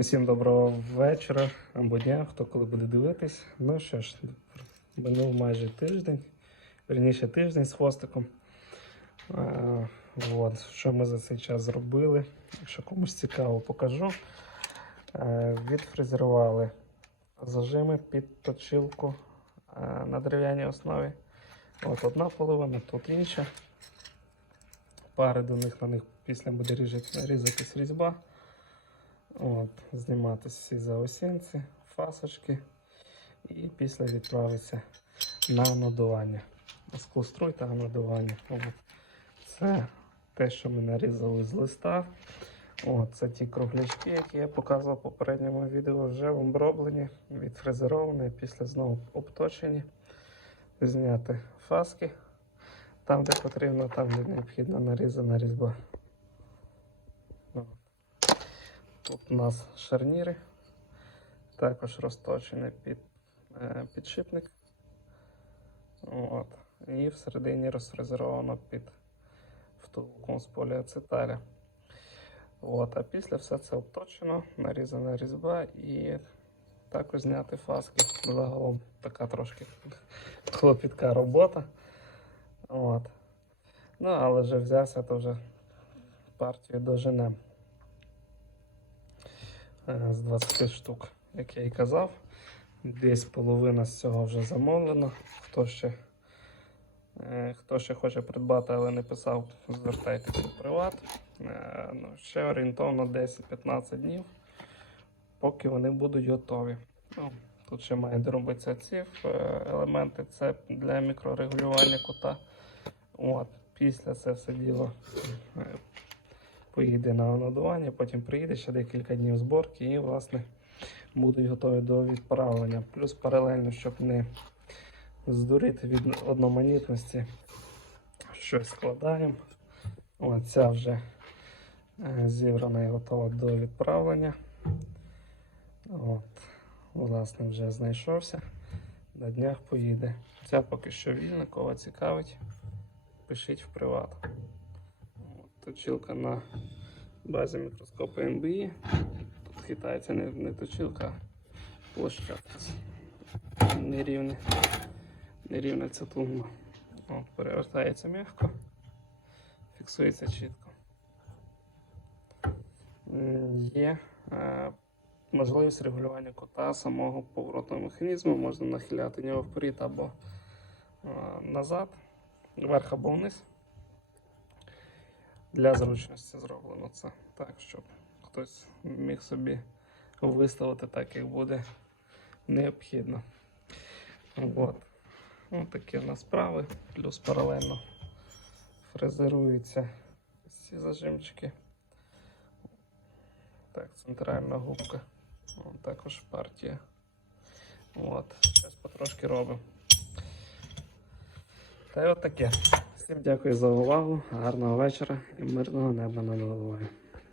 Усім доброго вечора або дня, хто коли буде дивитись. Ну що ж, минув майже тиждень, верніше тиждень з хвостиком. Е, от, що ми за цей час зробили? Якщо комусь цікаво, покажу. Е, відфрезерували зажими під точилку е, на дерев'яній основі. От одна половина, тут інша. Пари до них на них після буде різати- різатись різьба. От, знімати всі заосінці, фасочки. І після відправиться на надування. Склоструй та надування. От. Це те, що ми нарізали з листа. От, це ті круглячки, які я показував в попередньому відео, вже оброблені, відфрезеровані, після знову обточені. Зняти фаски там, де потрібно, там, де необхідна нарізана різьба. От. Тут у нас шарніри, також розточений під е, підшипник. От. І всередині розфрезеровано під втулком з поліацеталя. От. А після все це обточено, нарізана різьба і також зняти фаски. Загалом така трошки клопітка робота. От. Ну, але вже взявся, то вже партію доженемо. Е, з 20 штук, як я і казав. Десь половина з цього вже замовлено. Хто ще, е, хто ще хоче придбати, але не писав, звертайтеся в приват. Е, ну, ще орієнтовно 10-15 днів, поки вони будуть готові. Ну, тут ще має доробитися ці елементи. Це для мікрорегулювання кута. От, після це все діло поїде на надування, потім приїде ще декілька днів зборки і, власне, будуть готові до відправлення. Плюс паралельно, щоб не здурити від одноманітності, щось складаємо. О, ця вже е, зібрана і готова до відправлення. От, власне, вже знайшовся. На днях поїде. Ця поки що вільна, кого цікавить, пишіть в приват. Точилка на базі мікроскопу MBI. Тут хитається не, не точилка, а площадка. Нерівне, нерівна ця тумба. От, перевертається м'яко, фіксується чітко. Є е, можливість регулювання кота самого поворотного механізму. Можна нахиляти нього вперед або е, назад, вверх або вниз. Для зручності зроблено це так, щоб хтось міг собі виставити так, як буде необхідно. От. Ось такі в нас справи. Плюс паралельно фрезеруються ці зажимчики. Так, центральна губка. О, також партія. От, зараз потрошки робимо. Та й от таке. Всім дякую за увагу, гарного вечора і мирного неба над головою.